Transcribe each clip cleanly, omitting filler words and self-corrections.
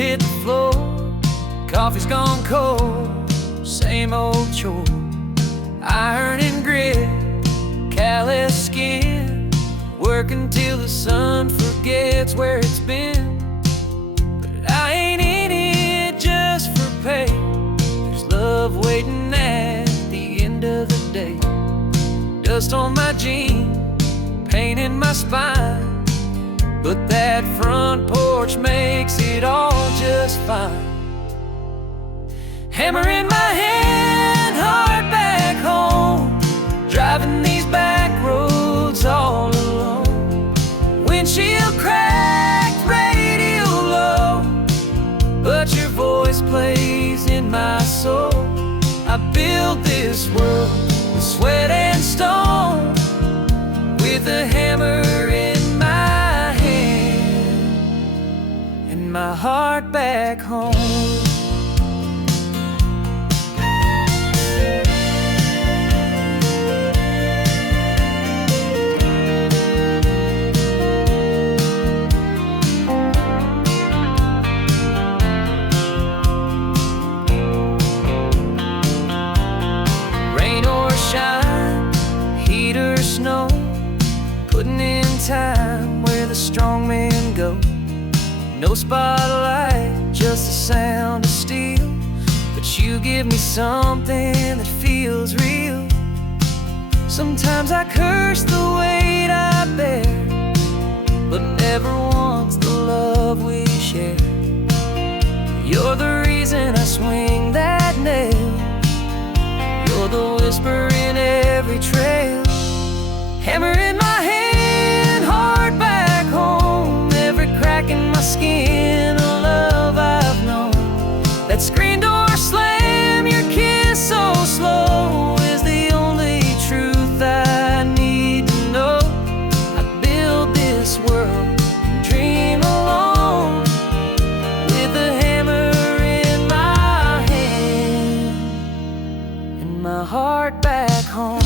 hit the floor, coffee's gone cold, same old chore. Iron and grit, callous skin, working till the sun forgets where it's been. But I ain't in it just for pay. There's love waiting at the end of the day. Dust on my jeans, pain in my spine, but that front porch makes it all just fine. Hammer in my hand, heart back home, driving these back roads all alone. Windshield cracked, radio low, but your voice plays in my soul. I built this world with sweat and stone, with a hammer in my hand and my heart back home. Shine, heat or snow, putting in time where the strong men go. No spotlight, just the sound of steel, but you give me something that feels real. Sometimes I curse the weight I bear, but never once the love we share. You're the reason I swing that nail, you're the whisper in every trail. Hammer in my hand, heart back home, every crack in my skin, a love I've known. That screen door slam, your kiss so slow, is the only truth I need to know. I build this world and dream alone, with a hammer in my hand and my heart back home.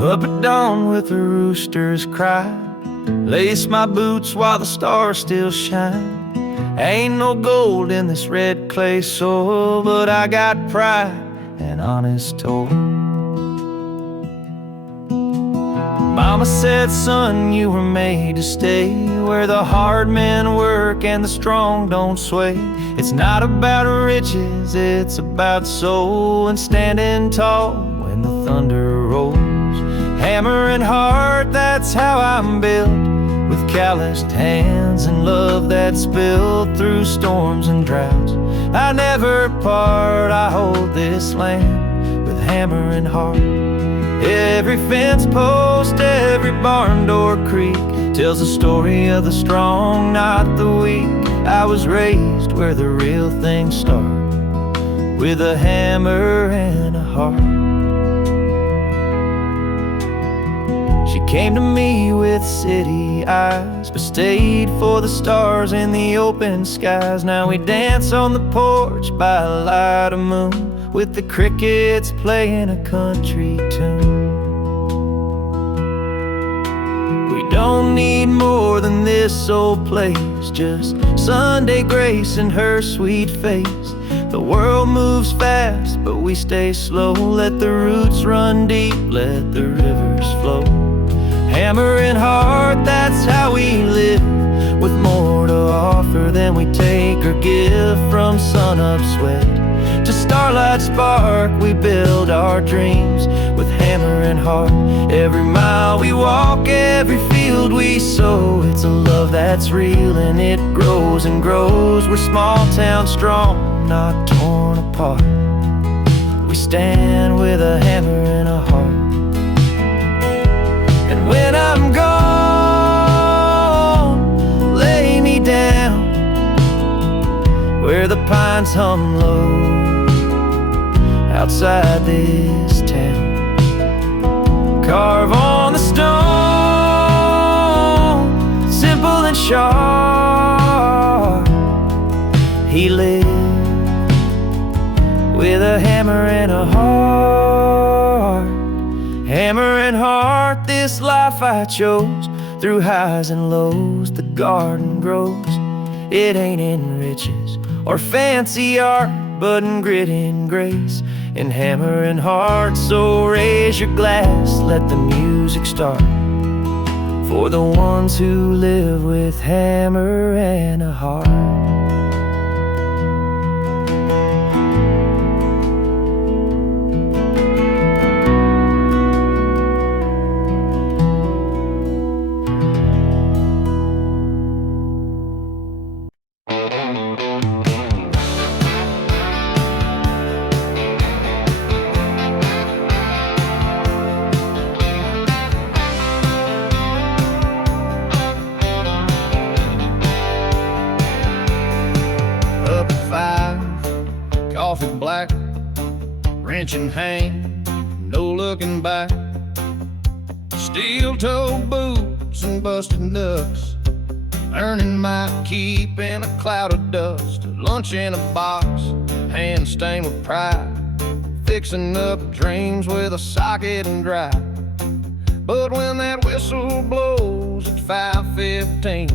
Up at dawn with the rooster's cry, lace my boots while the stars still shine. Ain't no gold in this red clay soil, but I got pride and honest toil. Mama said, son, you were made to stay where the hard men work and the strong don't sway. It's not about riches, it's about soul and standing tall when the thunder rolls. Hammer and heart, that's how I'm built, with calloused hands and love that's spilled through storms and droughts. I never part, I hold this land with hammer and heart. Every fence post, every barn door creak tells the story of the strong, not the weak. I was raised where the real things start, with a hammer and a heart. She came to me with city eyes, but stayed for the stars in the open skies. Now we dance on the porch by a light of moon, with the crickets playing a country tune. We don't need more than this old place, just Sunday grace and her sweet face. The world moves fast, but we stay slow. Let the roots run deep, let the rivers flow. Hammer and heart, that's how we live, with more to offer than we take or give. From sun-up sweat to starlight spark, we build our dreams with hammer and heart. Every mile we walk, every field we sow, it's a love that's real and it grows and grows. We're small town strong, not torn apart. We stand with a hammer and a heart. pines hum low outside this town. Carve on the stone, simple and sharp. He lived with a hammer and a heart. Hammer and heart, this life I chose. Through highs and lows, the garden grows. It ain't in riches or fancy art, but in grit and grace, in hammer and heart. So raise your glass, let the music start, for the ones who live with hammer and a heart. Coffee black, wrenching hand, no looking back. Steel-toed boots and busted nuts, earning my keep in a cloud of dust. Lunch in a box, hand stained with pride, fixing up dreams with a socket and drive. But when that whistle blows at 5:15,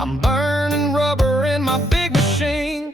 I'm burning rubber in my big machine.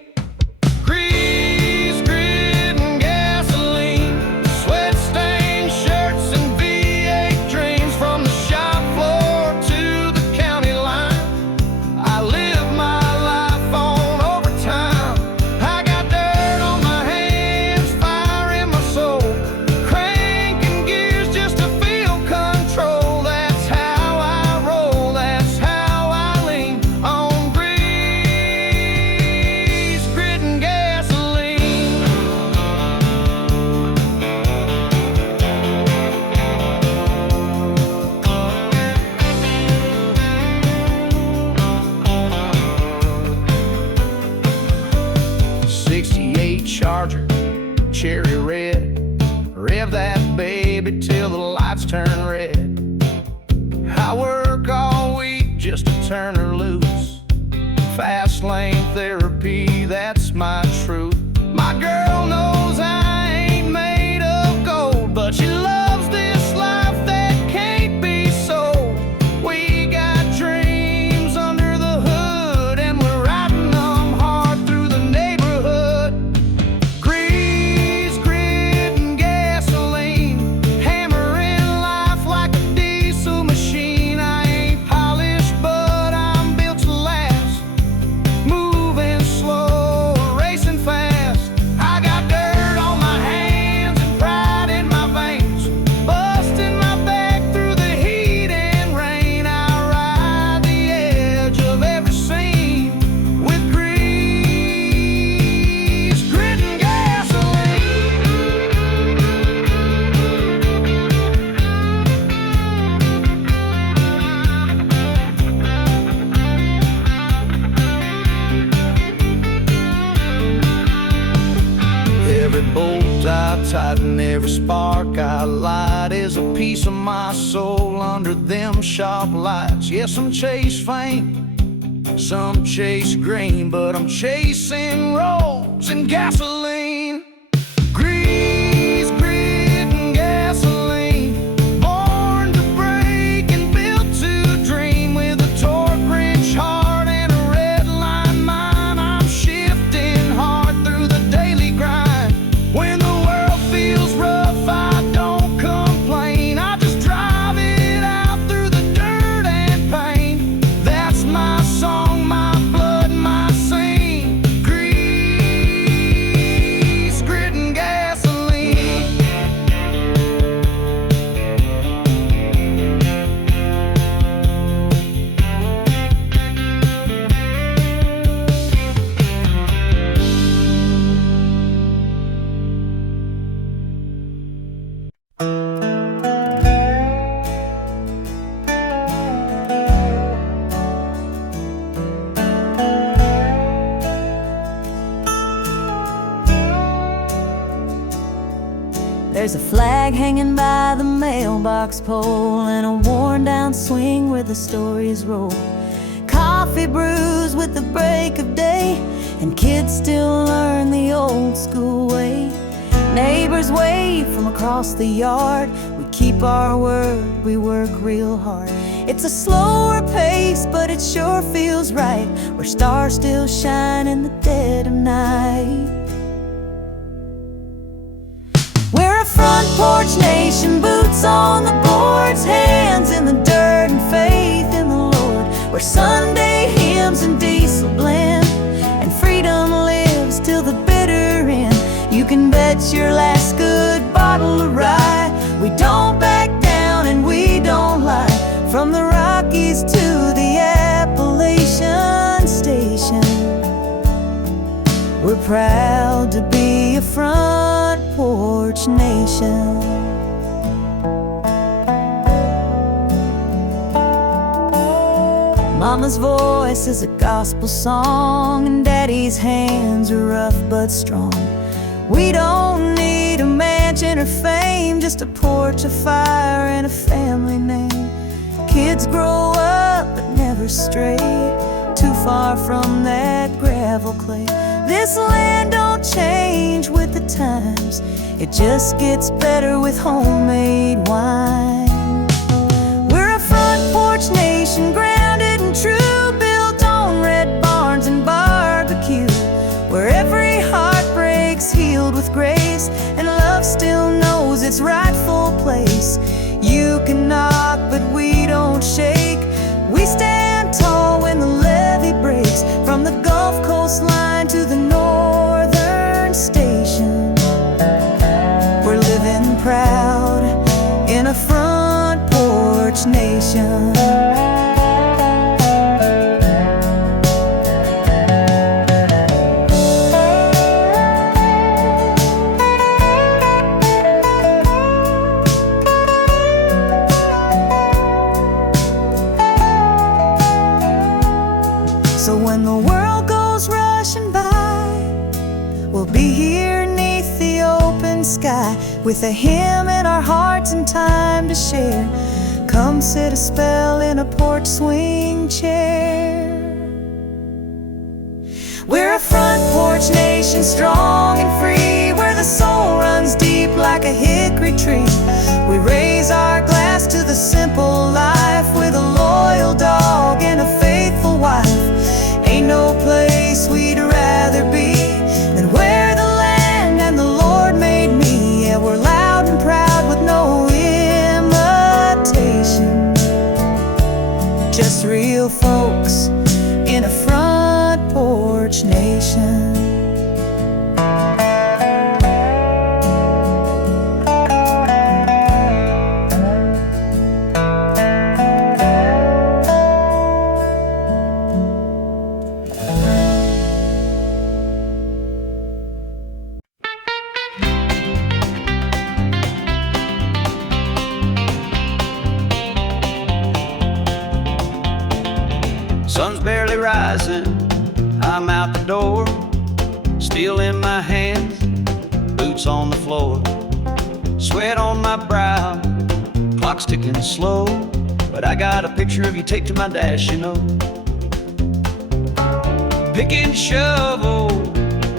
Charger, cherry red, rev that baby till the lights turn red. I work all week just to turn her loose. Fast lane therapy, that's my truth. My girl knows I ain't made of gold, but she loves this life that can't be sold. We got dreams under the hood, and we're riding them hard through the neighborhood. Grease, grit, and gasoline, hammering life like a diesel machine. I ain't polished, but I'm built to last. Moving slow, racing fast. I got dirt on my hands and pride in my veins, busting my back through the heat and rain. I ride the edge of every scene with grease, grit, and gasoline. Every bolt I tighten, every spark I light is a piece of my soul under them sharp lights. Yes, I'm chase fame, some chase green, but I'm chasing rolls and gasoline. Grease, grit, and gasoline, born to break and built to dream. With a torque wrench heart and a red line mind, I'm shifting hard through the daily grind. When the world feels rough, I don't complain. I just drive it out through the dirt and pain. That's my song, my blood, my scene. Grease, There's a flag hanging by the mailbox pole and a worn down swing where the stories roll. Coffee brews with the break of day, and kids still learn the old school way. Neighbors wave from across the yard. We keep our word, we work real hard. It's a slower pace, but it sure feels right, where stars still shine in the dead of night. We're a front porch nation, boots on the boards, hands in the dirt and faith in the Lord. Where Sunday hymns and diesel blend, and freedom lives till the bitter end. You can bet your last good bottle of rye, we don't back down and we don't lie. From the Rockies to the Appalachian station, we're proud to be a front porch nation. Mama's voice is a gospel song, and Daddy's hands are rough but strong. We don't need a mansion or fame, just a porch, a fire, and a family name. Kids grow up but never stray too far from that gravel clay. This land don't change with the times, it just gets better with homemade wine. We're a front porch nation, grounded and true, built on red barns and barbecue, where every heart breaks healed with grace, and love still knows its rightful place. You can knock, but we don't shake. We stand tall when the levee breaks, from the Gulf Coast line to the northern station. We're living proud in a front porch nation. So when the world goes rushing by, we'll be here neath the open sky, with a hymn in our hearts and time to share. Come sit a spell in a porch swing chair. We're a front porch nation, strong and free, where the soul runs deep like a hickory tree. We raise our glass to the simple life, with a loyal dog and a faithful wife. Ain't no place we'd rather be than where the land and the Lord made me. Yeah, we're loud and proud with no imitation, just real folks in a front porch nation. Sun's barely rising, I'm out the door, steel in my hands, boots on the floor, sweat on my brow, clock's ticking slow, but I got a picture of you taped to my dash, you know. Pick and shovel,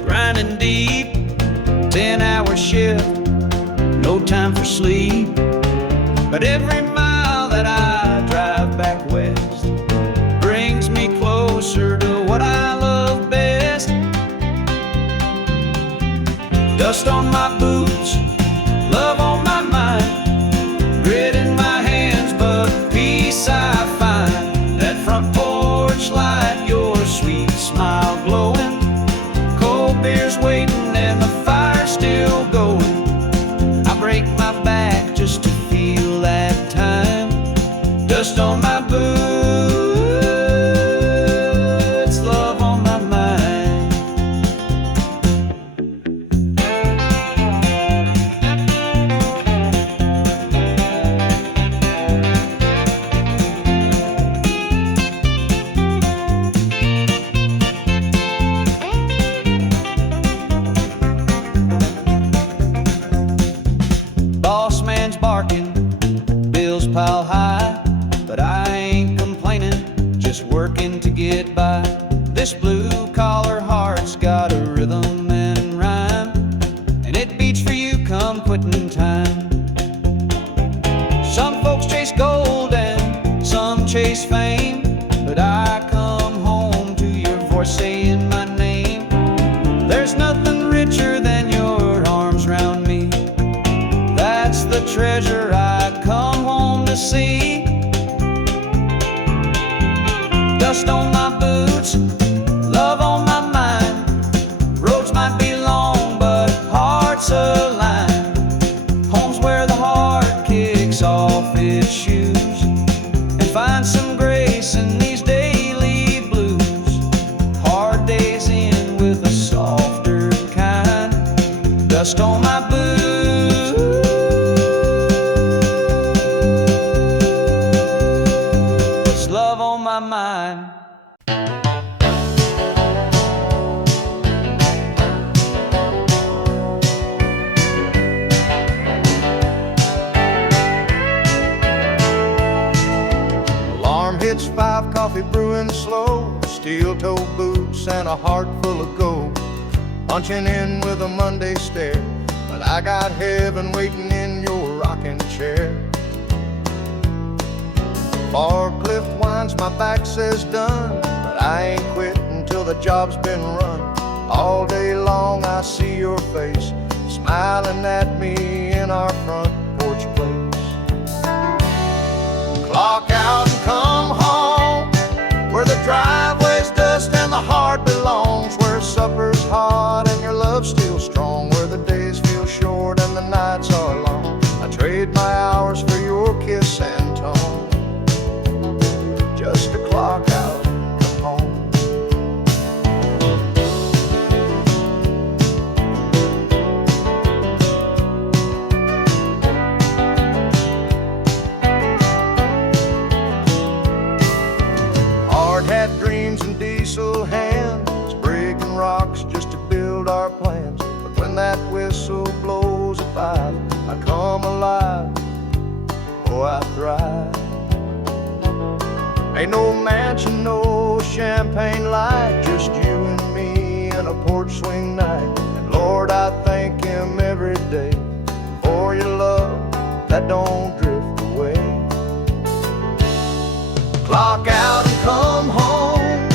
grinding deep, 10-hour shift, no time for sleep, but every mile that I drive back west brings me closer to what I love best. Dust on my boots, love on my mind, grit in my hands, but peace I find. That front porch light, your sweet smile glowing, cold beers waiting and the fire still going. I break my back just to feel that time. Dust on my boots, love on my mind. working to get by. This blue-collar heart's got a rhythm and rhyme, and it beats for you come quitting time. Some folks chase gold and some chase fame, but I come home to your voice saying my name. There's nothing richer than your arms round me. That's the treasure I come home to see. Dust on my boots, love on my mind. Roads might be long, but hearts align. Home's where the heart kicks off its shoes and finds some grace in these daily blues. Hard days end with a softer kind. Dust on my boots, love on my mind. Alarm hits 5, coffee brewing slow, steel-toe boots and a heart full of gold. Punching in with a Monday stare, but I got heaven waiting in your rocking chair. Forklift winds, my back says done, but I ain't quit until the job's been run. All day long I see your face, smiling at me in our front porch place. Clock out and come home, where the driveway's dust and the heart belongs, where supper's hot and your love's still strong, where the days feel short and the nights are long. I trade my hours for your kiss and tone, just to clock out and come home. Hard hat dreams and diesel hands, breaking rocks just to build our plans. But when that whistle blows at 5, I come alive, oh I thrive. Ain't no mansion, no champagne light, just you and me in a porch swing night. And Lord, I thank Him every day for your love that don't drift away. Clock out and come home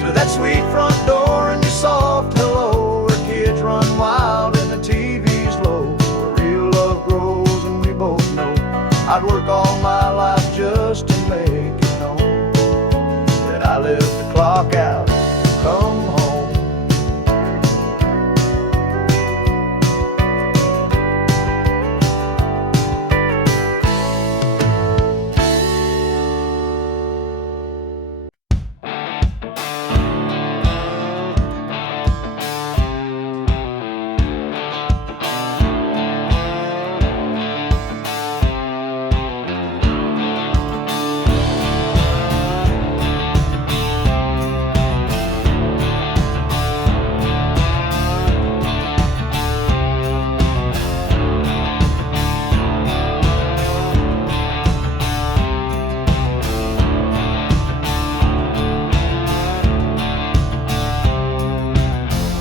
to that sweet front door and your soft hello, where kids run wild and the TV's low, where real love grows and we both know I'd work all my life just to make it known that I live the clock out and come home.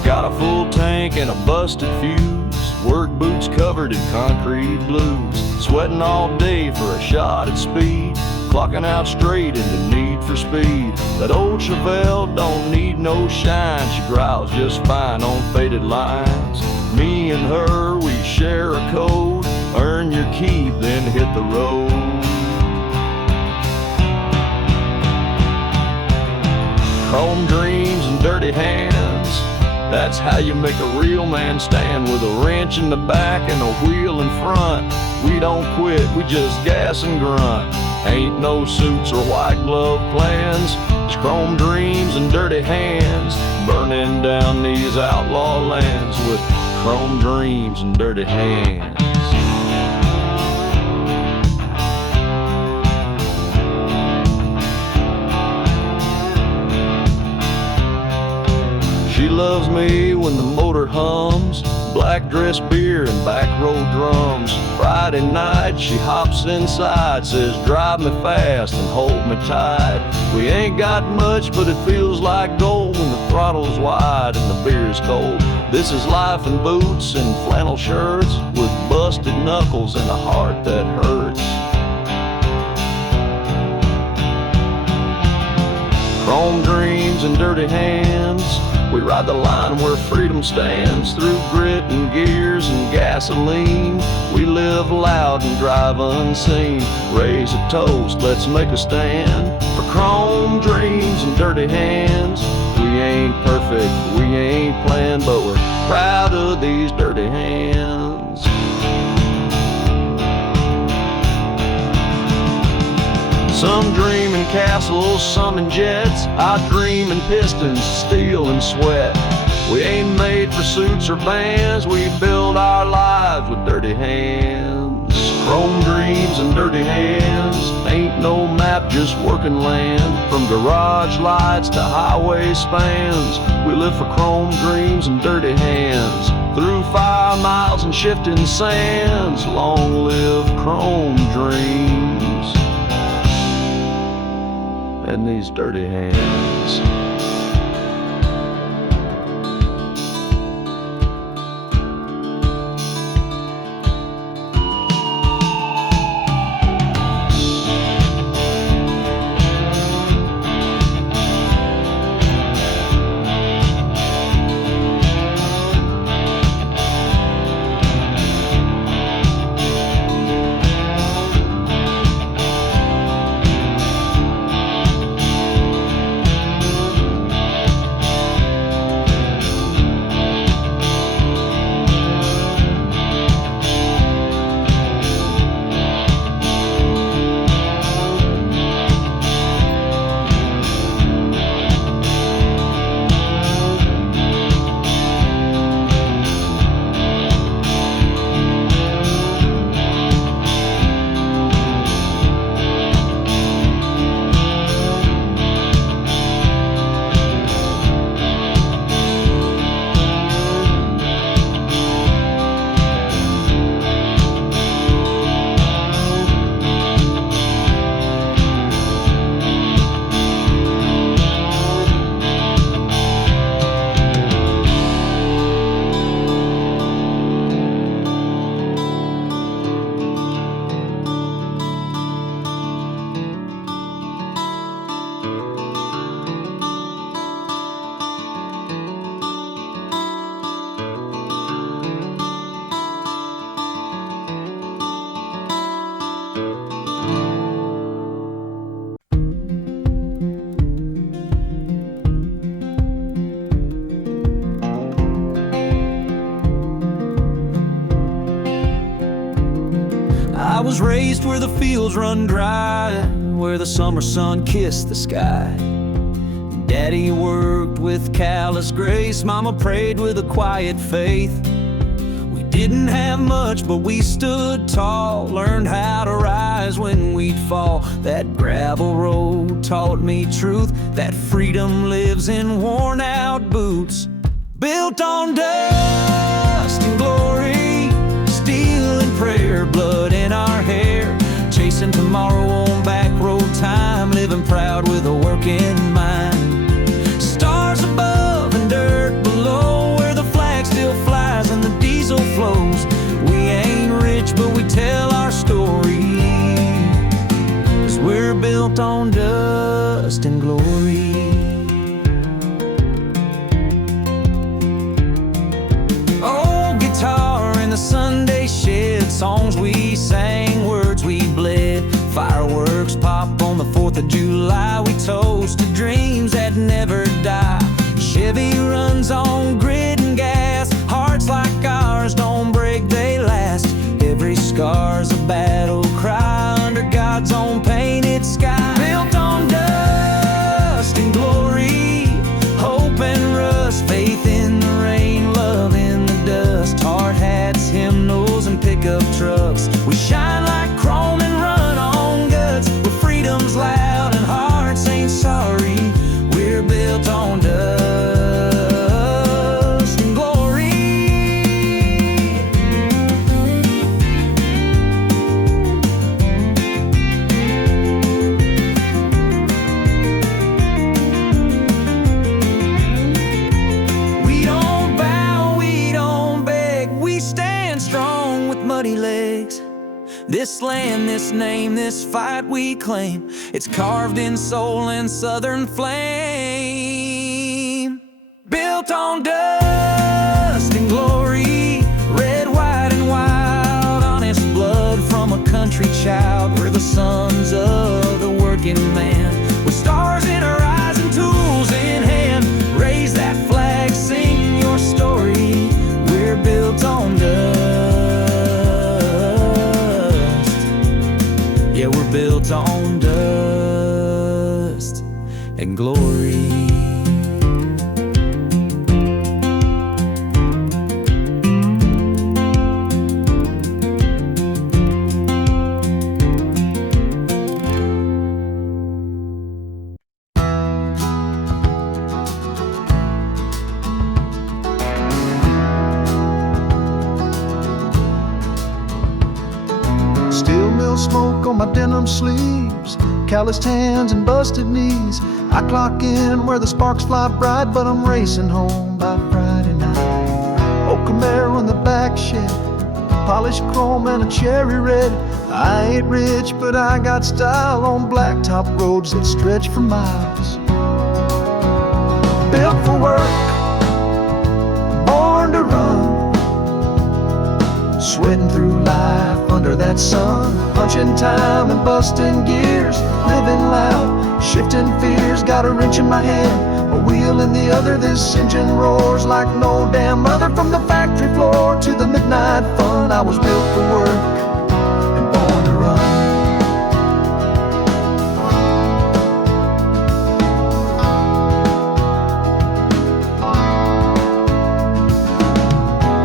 Got a full tank and a busted fuse, work boots covered in concrete blues, sweating all day for a shot at speed, clocking out straight in the need for speed. That old Chevelle don't need no shine, she growls just fine on faded lines. Me and her, we share a code, earn your keep, then hit the road. Chrome dreams and dirty hands, that's how you make a real man stand, with a wrench in the back and a wheel in front. We don't quit, we just gas and grunt. Ain't no suits or white glove plans, it's chrome dreams and dirty hands, burning down these outlaw lands with chrome dreams and dirty hands. She loves me when the motor hums, black dress beer and back row drums. Friday night she hops inside, says drive me fast and hold me tight. We ain't got much but it feels like gold when the throttle's wide and the beer's cold. This is life in boots and flannel shirts, with busted knuckles and a heart that hurts. Chrome dreams and dirty hands, we ride the line where freedom stands. Through grit and gears and gasoline, we live loud and drive unseen. Raise a toast, let's make a stand for chrome dreams and dirty hands. We ain't perfect, we ain't planned, but we're proud of these dirty hands. Some dream in castles, some in jets. I dream in pistons, steel and sweat. We ain't made for suits or bands, we build our lives with dirty hands. Chrome dreams and dirty hands, ain't no map, just working land. From garage lights to highway spans, we live for chrome dreams and dirty hands. Through 5 miles and shifting sands, long live chrome dreams and these dirty hands. I was raised where the fields run dry, where the summer sun kissed the sky. Daddy worked with callous grace, Mama prayed with a quiet faith. We didn't have much, but we stood tall, learned how to rise when we'd fall. That gravel road taught me truth, that freedom lives in worn out boots. Built on dust and glory, steel and prayer, blood in our hair, chasing tomorrow on back road time, living proud with a working mind. Stars above and dirt below, where the flag still flies and the diesel flows. We ain't rich, but we tell our story, 'cause we're built on dust and glory. Sunday shed, songs we sang, words we bled. Fireworks pop on the 4th of July. We toast to dreams that never die. Chevy runs on grit and gas. Hearts like ours don't break, they last. Every scar's a battle cry under God's own painted sky. Built on dust and glory, hope and rust, faith in the rain, love in the dust. Hard hats, hymnals, and pickup trucks. We shine like chrome and run on guts. Where freedom's loud and hearts ain't sorry. We're built on dust and glory. This land, this name, this fight we claim, it's carved in soul and southern flame. Built on dust and glory, red, white, and wild, honest blood from a country child. We're the sons of the working man, with stars in our eyes and tools in hand. Raise that flag, sing your story. We're built on dust. Yeah, we're built on dust and glory. Steel mill smoke on my denim sleeves, calloused hands and busted knees. I clock in where the sparks fly bright, but I'm racing home by Friday night. Old Camaro in the back shed, polished chrome and a cherry red. I ain't rich, but I got style on blacktop roads that stretch for miles. Built for work, born to run, sweating through life under that sun, punching time and busting gears, living loud, shifting fears. Got a wrench in my hand, a wheel in the other. This engine roars like no damn other. From the factory floor to the midnight fun, I was built for work and born to run.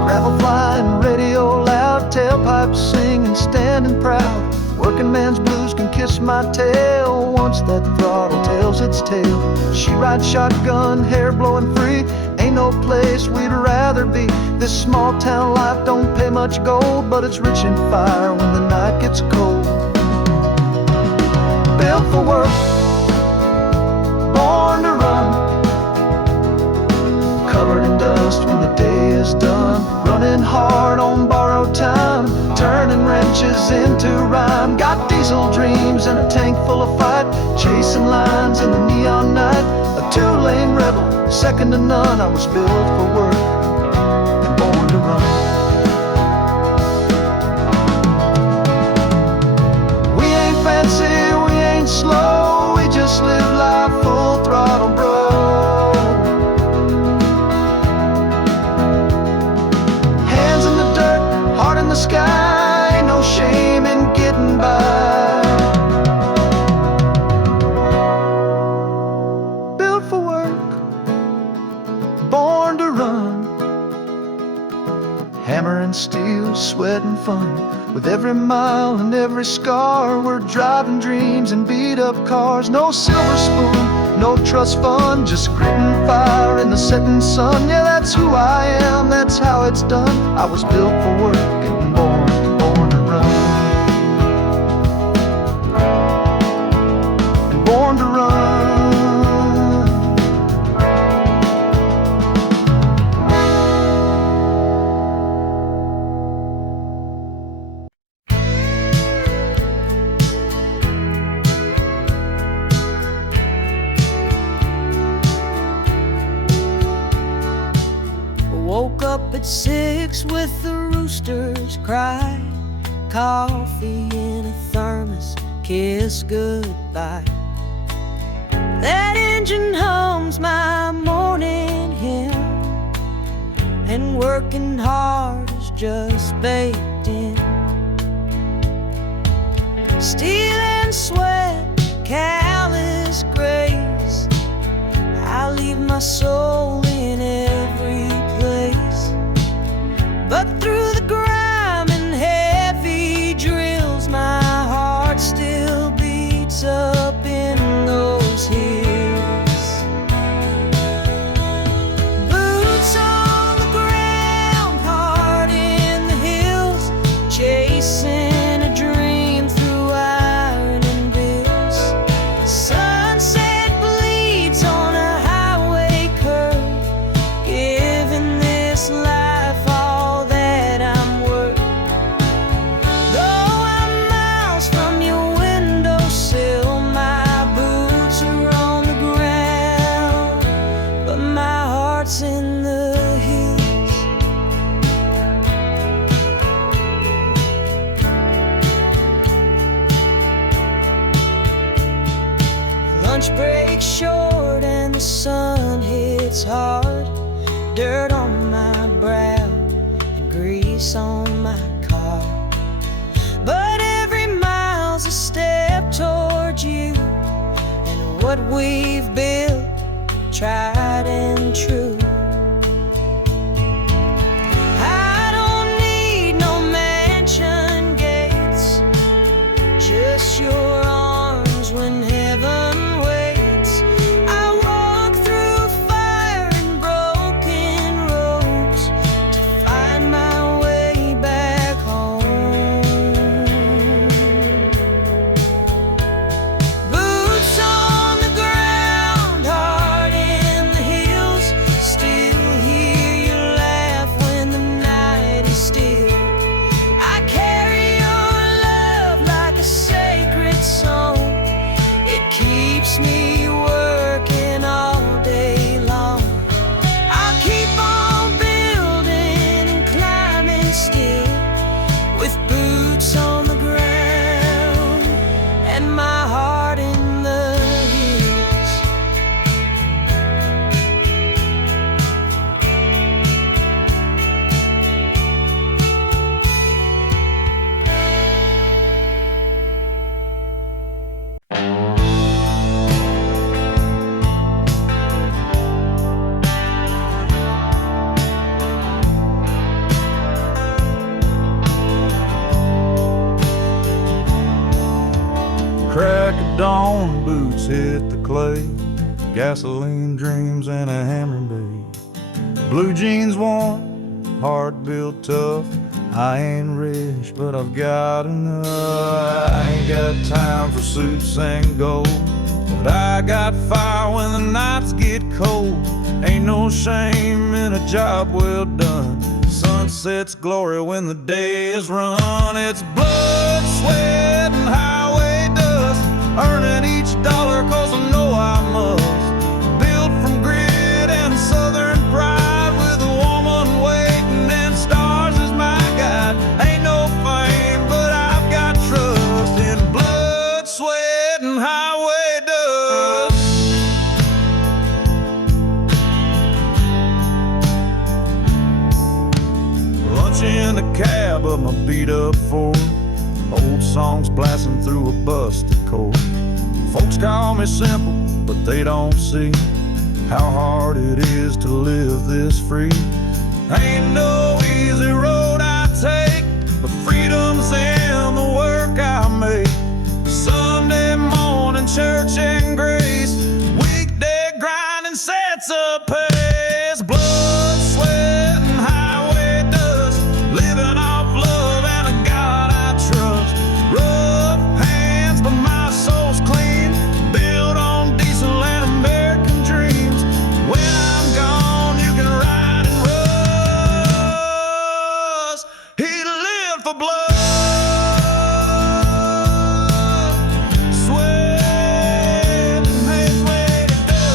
Gravel flying, radio loud, tailpipes singing, standing proud. Working man's blues can kiss my tail once that throttle tells its tale. She rides shotgun, hair blowing free. Ain't no place we'd rather be. This small town life don't pay much gold, but it's rich in fire when the night gets cold. Built for work, born to run, covered in dust when the day is done. Running hard on borrowed time, turning wrenches into rhyme. Got diesel dreams and a tank full of fight, chasing lines in the neon night. A two-lane rebel, second to none. I was built for work and born to run. We ain't fancy, we ain't slow, we just live life full throttle, bro. The sky, no shame in getting by. Built for work, born to run, hammer and steel, sweat and fun. With every mile and every scar, we're driving dreams in beat up cars. No silver spoon, no trust fund, just grit and fire in the setting sun. Yeah, that's who I am, that's how it's done. I was built for work and born to run. And born to run. Woke up at 6 with the roosters cry, coffee in a thermos, kiss goodbye. That engine hums my morning hymn, and working hard is just baked in. Steel and sweat, callous grace, I leave my soul in every place. But through the grime and heavy drills, my heart still beats up in those hills. Boots on the ground, heart in the hills, chasing a dream through iron and bills. Sunset bleeds on a highway curve, giving this life all that it's hard. Dirt on my brow and grease on my car, but every mile's a step towards you and what we've built, tried and true. I don't need no mansion gates, just your arms when heaven waits. I walk through fire and broken roads to find my way back home. Boots on the ground, heart in the hills, still hear you laugh when the night is still. I carry your love like a sacred song. It keeps me working all day long. I'll keep on building and climbing still, with boots on the ground and my heart in the hills. Crack of dawn, boots hit the clay, gasoline dreams and a hammer bay. Blue jeans warm, heart built tough. I ain't rich, but I've got enough. I ain't got time for suits and gold, but I got fire when the nights get cold. Ain't no shame in a job well done. Sunset's glory when the day is run. It's blood, sweat, and highway dust, earning each dollar cause I know I must. Built from grit and southern pride, with a woman waiting and stars as my guide. Ain't no fame, but I've got trust in blood, sweat, and highway dust. Lunch in the cab of my beat up Ford, old songs blasting through a busted chord. Folks call me simple, but they don't see how hard it is to live this free. Ain't no easy road I take, but freedom's in the work I make. Sunday morning church and grace, weekday grinding sets a pace. Blood, sweat, and highway dust, living off love and a God I trust. Rough hands, but my soul's clean, built on diesel and American dreams. When I'm gone, you can ride and rust. He lived for blood, sweat, and hands weighted dust.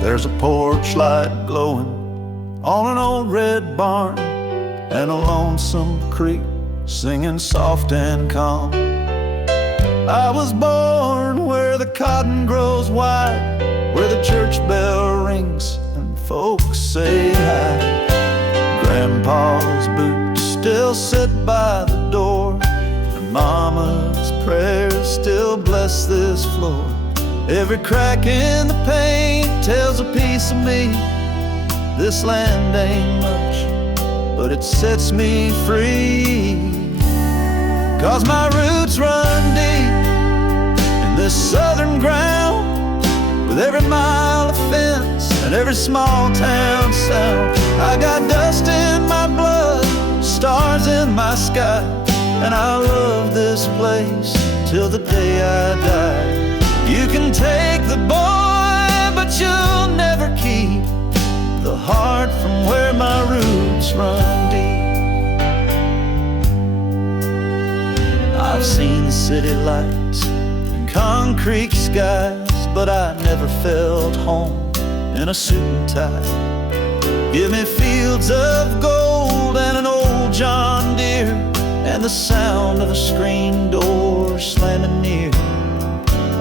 There's a porch light glowing on an old red barn, and a lonesome creek singing soft and calm. I was born where the cotton grows wide, where the church bell rings and folks say hi. Grandpa's boots still sit by the door, and Mama's prayers still bless this floor. Every crack in the paint tells a piece of me. This land ain't much, but it sets me free. 'Cause my roots run deep in this southern ground, with every mile of fence and every small town sound. I got dust in my blood, stars in my sky, and I love this place till the day I die. You can take the boy, but you'll never keep the heart from where my roots run deep. I've seen city lights and concrete skies, but I never felt home in a suit and tie. Give me fields of gold and an old John Deere, and the sound of a screen door slamming near.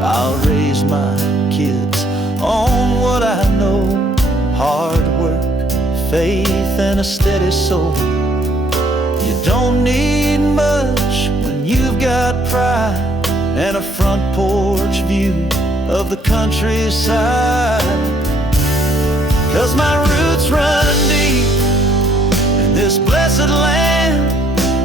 I'll raise my kids on what I know: hard work, faith, and a steady soul. You don't need much when you've got pride and a front porch view of the countryside. 'Cause my roots run deep in this blessed land,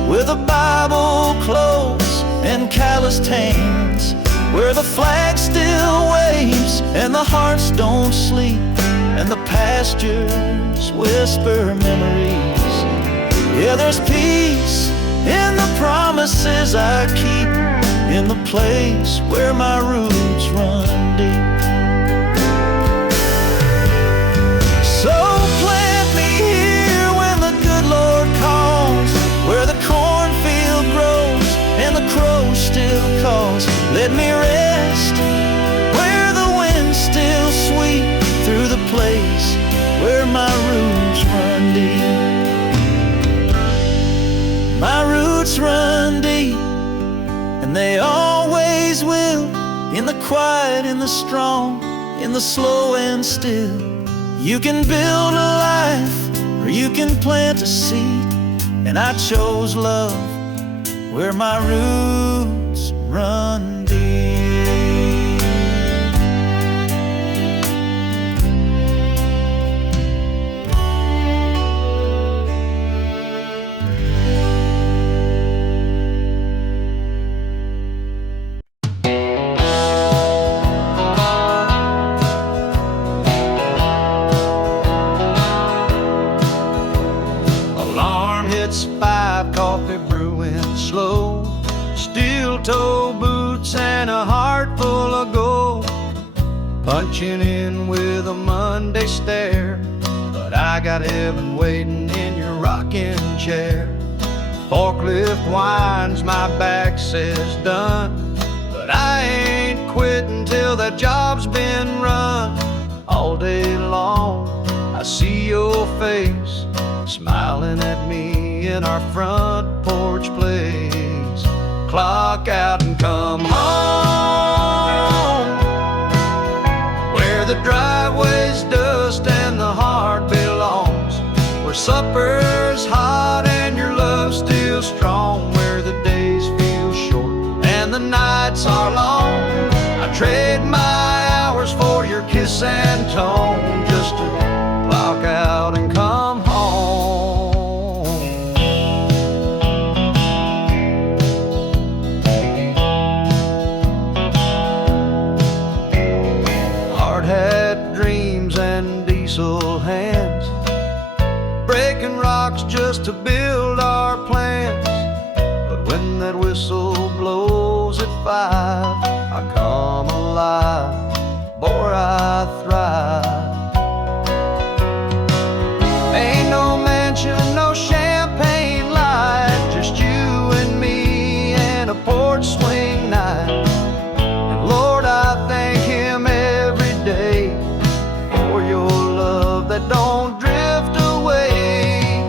with a Bible close and calloused hands, where the flag still waves and the hearts don't sleep, and the pastures whisper memories. Yeah, there's peace in the promises I keep, in the place where my roots run deep. So plant me here when the good Lord calls, where the cornfield grows and the crow still calls. Let me rest where the wind's still sweet, through the place where my roots run deep. My roots run deep, and they always will, in the quiet, in the strong, in the slow and still. You can build a life, or you can plant a seed, and I chose love where my roots run deep. It's 5, coffee brewing slow, steel-toe boots and a heart full of gold. Punching in with a Monday stare, but I got heaven waiting in your rocking chair. Forklift whines, my back says done, but I ain't quitting till that job's been run. All day long I see your face, smiling at me in our front porch place. Clock out and come home, where the driveway's dust and the heart belongs, where supper's hot and your love's still strong, where the days feel short and the nights are long. I trade my hours for your kiss and tone, just to clock out and come home. Hard hat dreams and diesel hands, breaking rocks just to build our plans. But when that whistle blows at 5, I come alive, boy, I thrive. Ain't no mansion, no champagne light, just you and me and a porch swing night. And Lord, I thank Him every day for your love that don't drift away.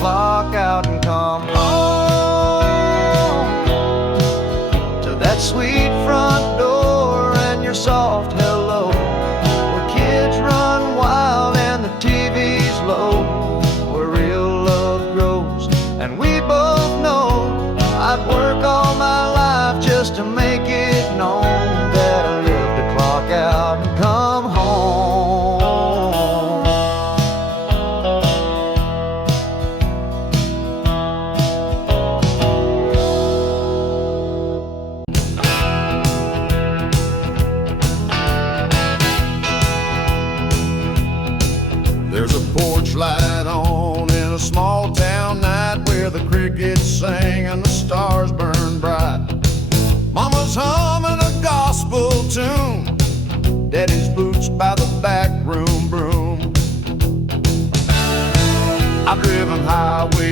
Clock out and come home to that sweet front door and your soft hello, where kids run wild and the TV's low, where real love grows. And we both know I'd work all my life just to make it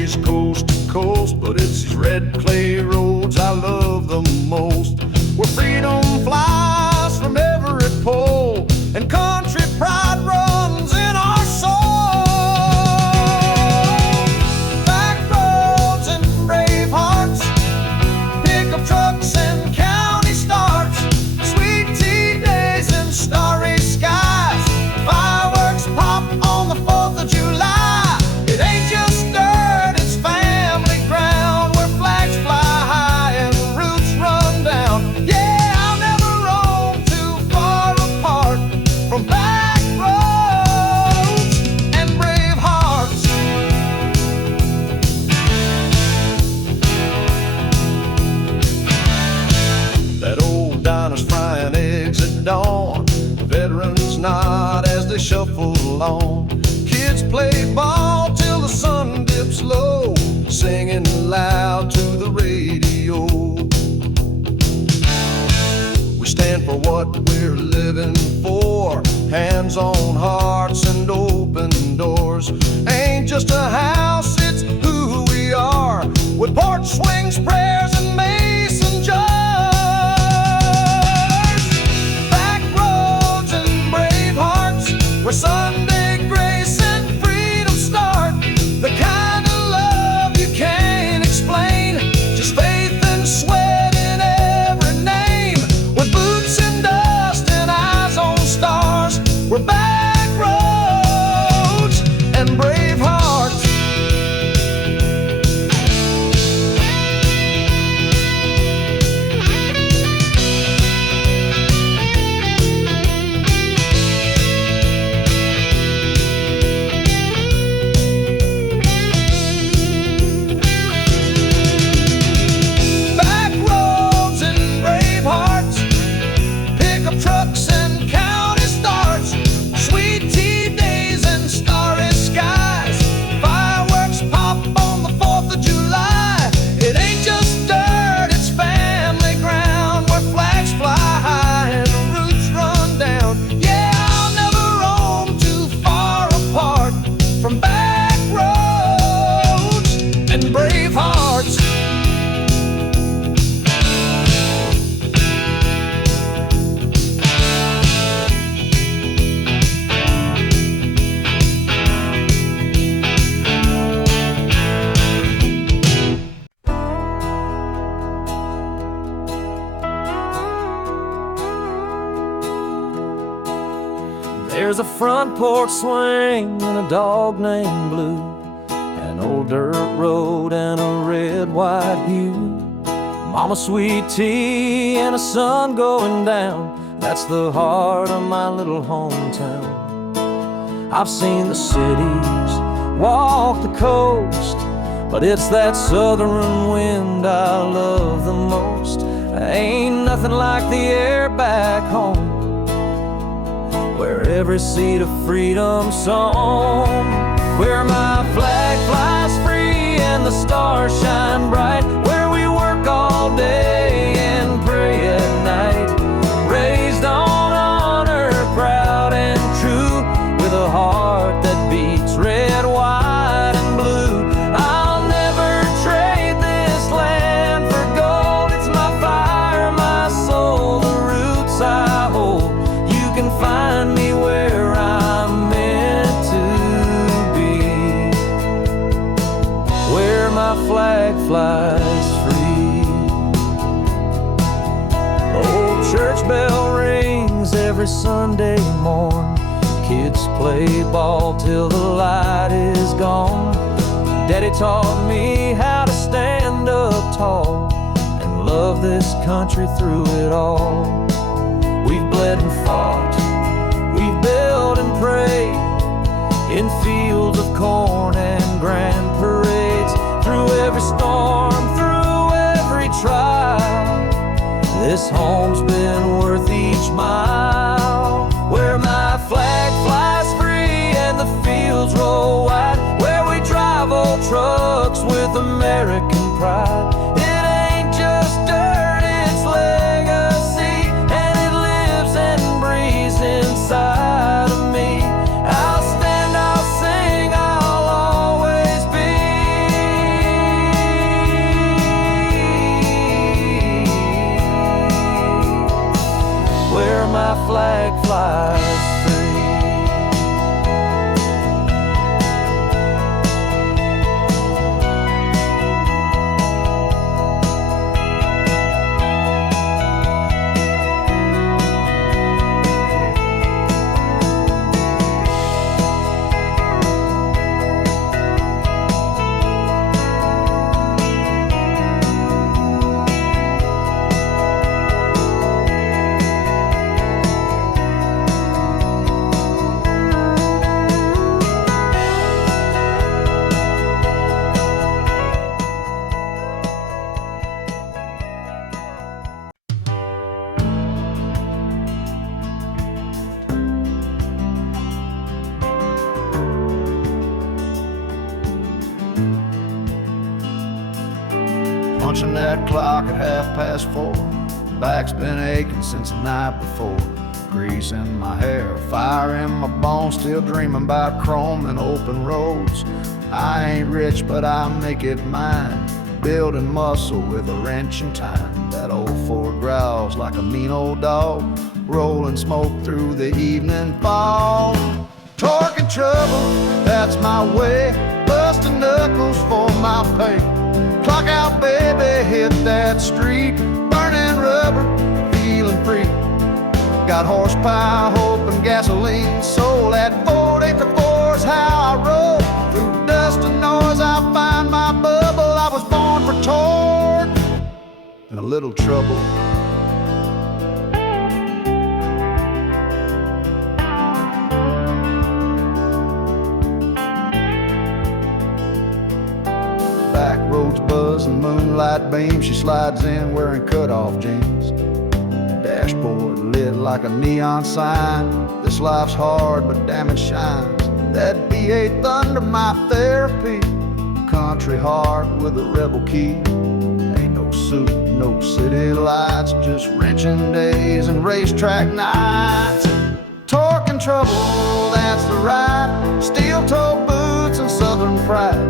highways coast to coast, but it's these red clay roads I love the most, where freedom flies from every pole and country pride runs in our soul. Back roads and brave hearts, pickup trucks and county starts, sweet tea days and starry skies, fireworks pop on the 4th of July. It ain't just dirt, it's family ground, where flags fly high and roots run down. Yeah, I'll never roam too far apart from back roads and brave hearts. That old diner's frying eggs at dawn, veterans nod as they shuffle along. Kids play ball till the sun dips low, singing loud to the radio. We stand for what we're living for, hands on hearts and open doors. Ain't just a house, it's who we are, with porch swings, prayers, and mason jars. Back roads and brave hearts, where Sunday grace and freedom start. The kind of love you can't explain, just faith and sweat in every name. With boots and dust and eyes on stars, we're back roads and brave hearts. Back roads and brave hearts, pickup trucks and county starts, sweet tea days and starry skies, fireworks pop on the 4th of July. It ain't just dirt, it's family ground, where flags fly high and roots run down. Yeah, I'll never roam too far apart from back roads and brave hearts. There's a front porch swing and a dog named Blue, an old dirt road and a red, white hue, mama sweet tea and a sun going down. That's the heart of my little hometown. I've seen the cities, walked the coast, but it's that southern wind I love the most. Ain't nothing like the air back home, where every seed of freedom song, where my flag flies free and the stars shine bright, where we work all day and pray at night, raised on honor, proud and true, with a heart that beats red, white, and blue. I'll never trade this land for gold. It's my fire, my soul, the roots I hold. You can find me where I'm meant to be, where my flag flies free. Old church bell rings every Sunday morn, kids play ball till the light is gone. Daddy taught me how to stand up tall and love this country through it all. We've bled and fought, we've built and prayed, in fields of corn and grand parades, through every storm, through every trial. This home's been worth each mile, where my flag flies free and the fields roll wide, where we drive old trucks with American pride. It ain't just dirt, it's legacy, and it lives and breathes inside of me. I'll stand, I'll sing, I'll always be my flag flies free. Punching that clock at 4:30. Back's been aching since the night before. Grease in my hair, fire in my bones. Still dreaming about chrome and open roads. I ain't rich, but I make it mine. Building muscle with a wrench in time. That old Ford growls like a mean old dog. Rolling smoke through the evening fog. Torque and trouble, that's my way. Busting knuckles for my pay. Clock out, baby, hit that street. Burning rubber, feeling free. Got horsepower, hope, and gasoline. Soul at 484's how I roll. Through dust and noise, I find my bubble. I was born for torque and a little trouble. Back roads buzz and moonlight beam. She slides in wearing cut-off jeans. Dashboard lit like a neon sign. This life's hard, but damn it shines. That V8 thunder, my therapy. Country heart with a rebel key. Ain't no suit, no city lights. Just wrenching days and racetrack nights. Torque and trouble, that's the ride. Steel-toe boots and southern pride.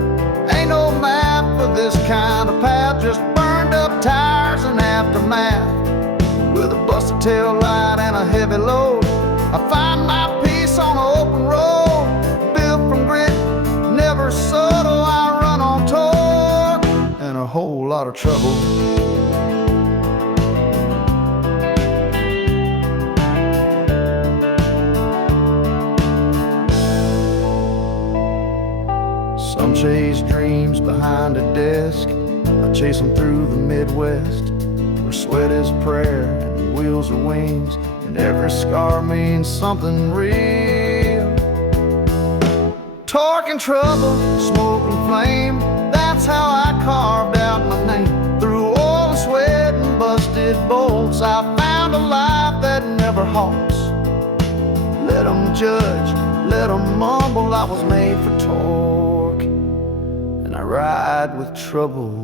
Ain't no map for this kind of path. Just burned up tires and aftermath. With a busted tail light and a heavy load, I find my peace on an open road. Built from grit, never subtle. I run on torque and a whole lot of trouble. Some chase dreams behind a desk. I chase them through the Midwest, where sweat is prayer and wheels are wings, and every scar means something real. Torque and trouble, smoke and flame, that's how I carved out my name. Through oil and sweat and busted bolts, I found a life that never halts. Let them judge, let them mumble. I was made for torque, and I ride with trouble.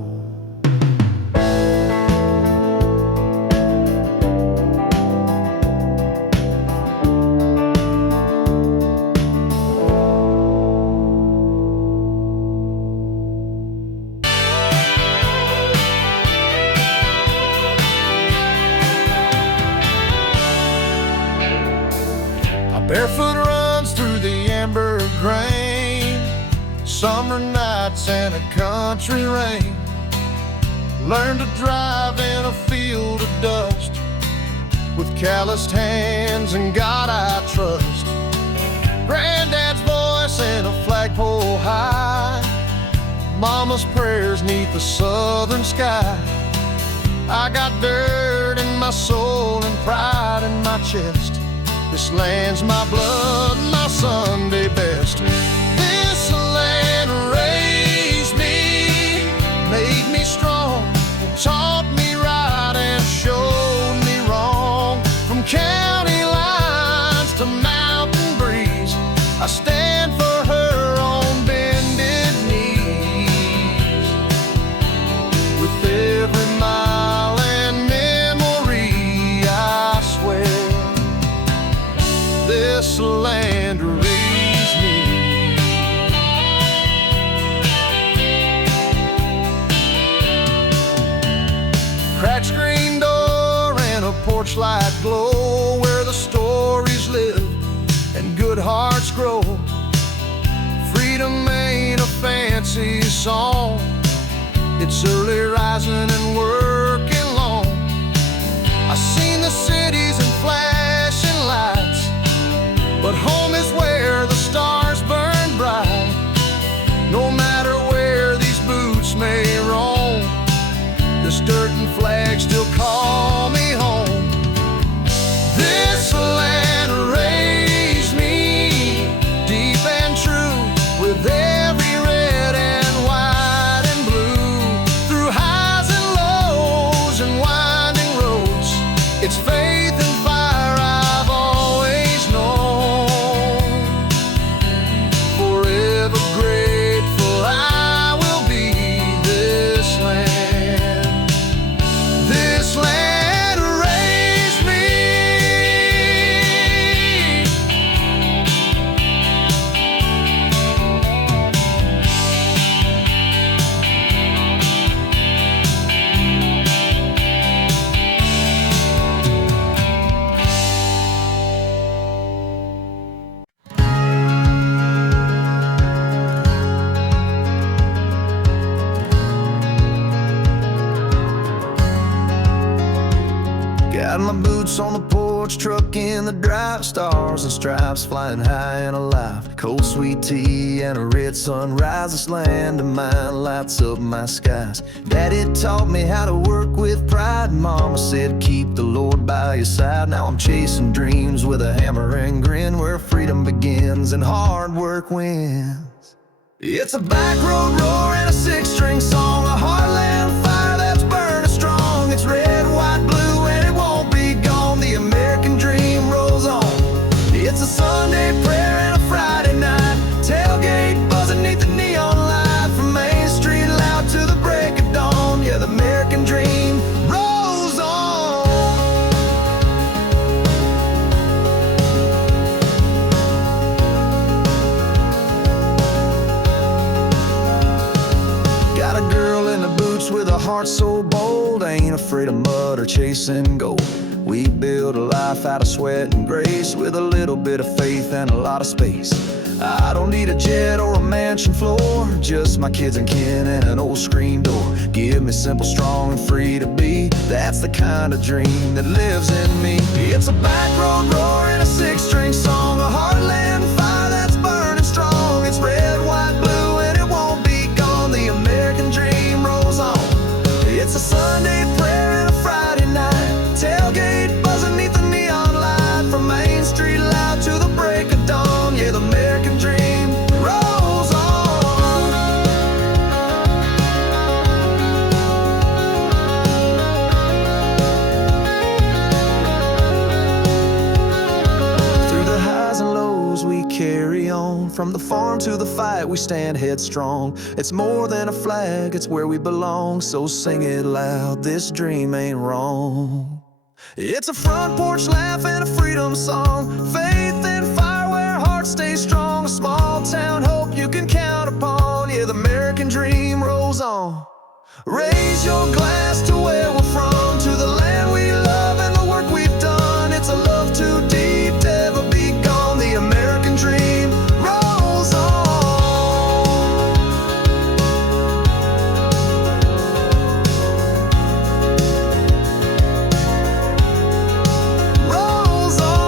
Barefoot runs through the amber grain, summer nights and a country rain. Learn to drive in a field of dust, with calloused hands and God I trust. Granddad's voice in a flagpole high, Mama's prayers 'neath the southern sky. I got dirt in my soul and pride in my chest. This land's my blood, my Sunday best. This land raised me, made me strong, and taught me right and showed me wrong. From county lines to mountain breeze, I stand for her on bended knees. With every mile and memory, I swear this land raised me. Cracked screen door and a porch light glow, where the good hearts grow. Freedom ain't a fancy song, it's early rising and working long. I've seen the cities and flashing lights, but home is where the stars burn bright. No matter where these boots may roam, this dirt and flag still call me home. This land raised me deep and true, with every red and white and blue. Through highs and lows and winding roads, it's faith and fire I've always known. Forever grateful I will be this land. This land raised me. Got my boots on the porch, truck in the drive, stars and stripes flying high and alive. Cold sweet tea and a red sunrise, this land of mine lights up my skies. Daddy taught me how to work with pride, Mama said keep the Lord by your side. Now I'm chasing dreams with a hammer and grin, where freedom begins and hard work wins. It's a back road roar and a six-string song, a heartland fire that's burning strong. It's red, white, blue, and it won't be gone. The American dream rolls on. It's a Sunday prayer and a Friday night tailgate buzzing neath the neon light, from Main Street loud to the break of dawn. Yeah, the American dream rolls on. Got a girl in the boots with a heart so bold, ain't afraid of mud or chasing gold. We build a life out of sweat and grace, with a little bit of faith and a lot of space. I don't need a jet or a mansion floor, just my kids and kin and an old screen door. Give me simple, strong, and free to be. That's the kind of dream that lives in me. It's a back road roar and a six-string song, a heartland fire that's burning strong. It's red, white, blue, and it won't be gone. The American dream rolls on. It's a Sunday prayer and a Friday night tailgate buzzing neath the neon light, from Main Street loud to the break of dawn. Yeah, the American dream rolls on. Through the highs and lows we carry on, from the farm to the fight we stand headstrong. It's more than a flag, it's where we belong, so sing it loud, this dream ain't wrong. It's a front porch laugh and a freedom song, faith and fire where hearts stay strong. A small town hope you can count upon. Yeah, the American dream rolls on. Raise your glass to where we're from, to the land we love and the work we've done. It's a love too deep to ever be gone. The American dream rolls on. Rolls on.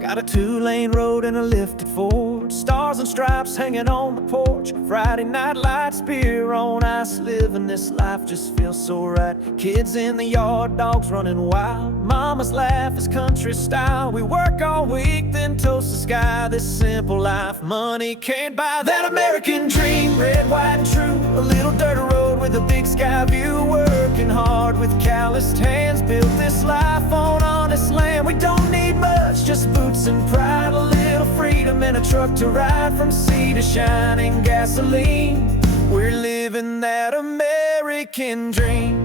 Got a two-lane road and a lifted Ford, stars and stripes hanging on the porch. Friday night lights, beer on ice, living this life just feels so right. Kids in the yard, dogs running wild, mama's laugh is country style. We work all week, then toast the sky. This simple life money can't buy. That American dream, red, white, and true. A little dirt road with a big sky view. Working hard with calloused hands, built this life on honest land. We don't need much, just boots and pride, a little freedom and a truck to ride, from sea to shining gasoline. We're living that American dream.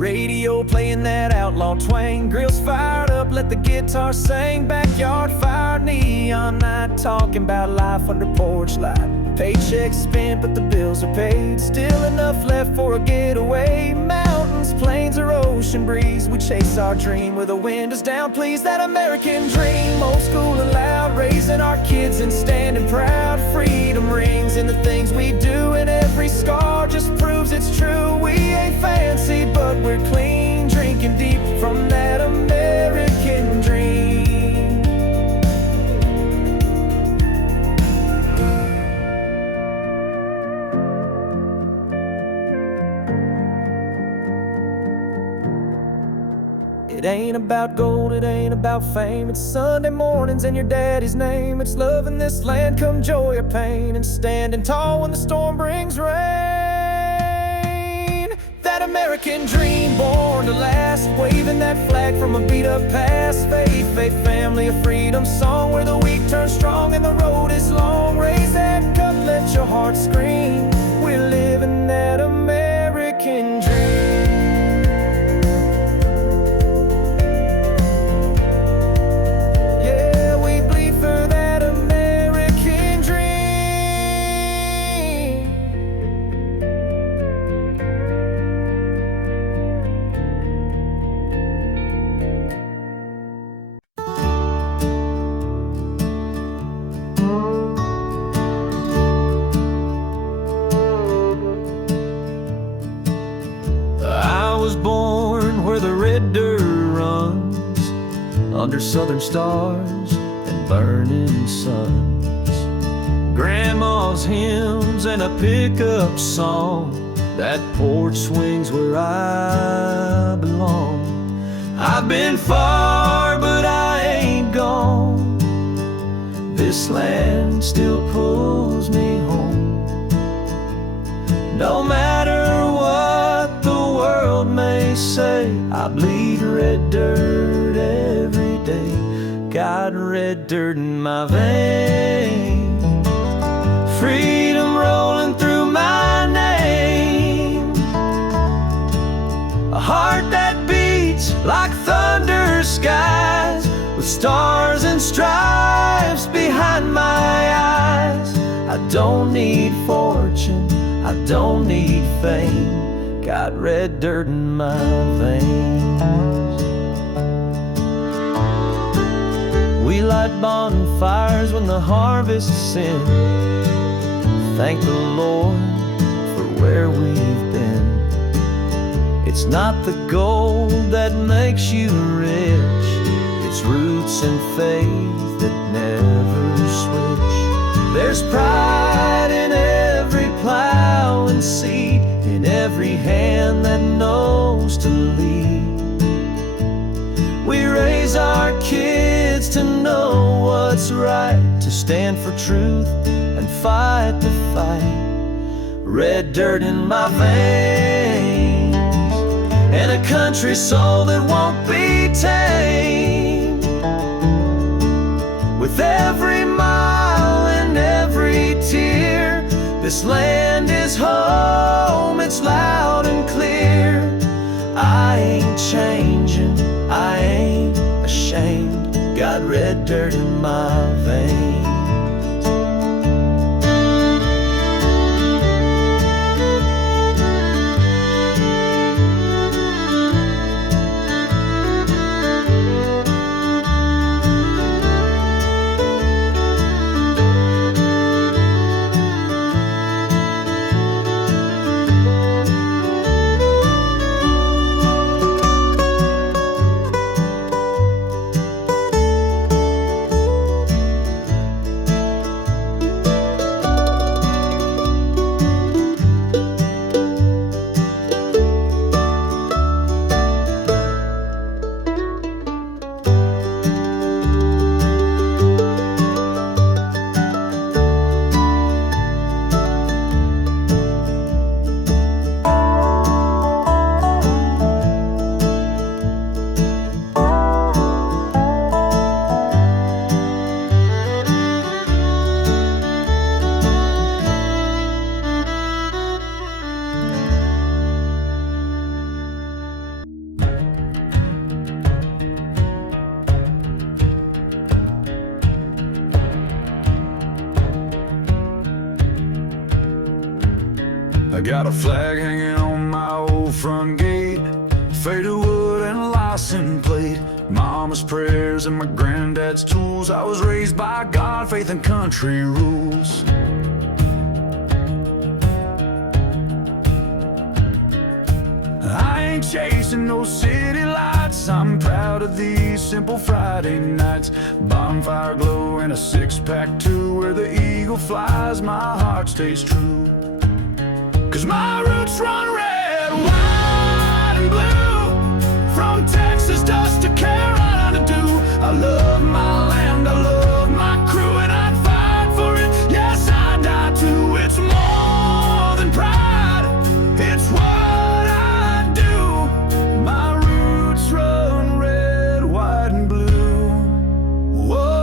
Radio playing that outlaw twang, grills fired up, let the guitar sing. Backyard fire, neon night, talking about life under porch light. Paychecks spent, but the bills are paid. Still enough left for a getaway. Mountains, plains, or ocean breeze, we chase our dream where the wind is down. Please, that American dream, old school and loud, raising our kids and standing proud. Freedom rings in the things we do, and every scar just proves it's true. We ain't fancy, but we're clean, drinking deep from that American dream. It ain't about gold, it ain't about fame. It's Sunday mornings and your daddy's name. It's loving this land come joy or pain, and standing tall when the storm brings rain. That American dream born to last, waving that flag from a beat up past. Faith, faith, family, a freedom song where the weak turn strong and the road is long. Raise that cup, let your heart scream. We're living that American dream. Under southern stars and burning suns, grandma's hymns and a pickup song, that porch swings where I belong. I've been far, but I ain't gone. This land still pulls me home. No matter what the world may say, I bleed red dirt every day. Got red dirt in my veins, freedom rolling through my name, a heart that beats like thunder skies, with stars and stripes behind my eyes. I don't need fortune, I don't need fame, got red dirt in my veins. We light bonfires when the harvest's in. Thank the Lord for where we've been. It's not the gold that makes you rich, it's roots and faith that never switch. There's pride in every plow and seed, in every hand that knows to lead. We raise our kids to know what's right, to stand for truth and fight the fight. Red dirt in my veins, and a country soul that won't be tamed. With every mile and every tear, this land is home, it's loud and clear. I ain't changing, I ain't ashamed, got red dirt in my veins. Got a flag hanging on my old front gate, faded wood and a license plate. Mama's prayers and my granddad's tools. I was raised by God, faith and country rules. I ain't chasing no city lights. I'm proud of these simple Friday nights. Bonfire glow and a six-pack too. Where the eagle flies, my heart stays true. 'Cause my roots run red, white and blue. From Texas dust to Carolina dew. I love my land, I love my crew, and I'd fight for it, yes I'd die too. It's more than pride, it's what I do. My roots run red, white and blue. Whoa.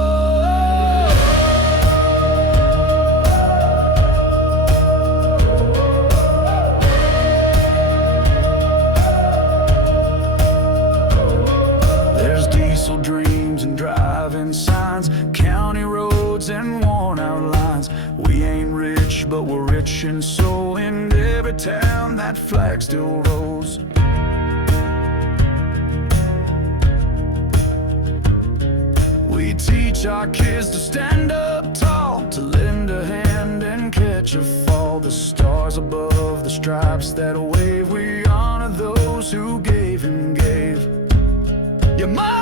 There's diesel dreams and driving signs, county roads and worn out lines. We ain't rich, but we're rich in soul. In every town that flag still rolls. We teach our kids to stand up tall, to lend a hand and catch a fall. The stars above, the stripes that wave, we honor those who gave and gave. Yeah, my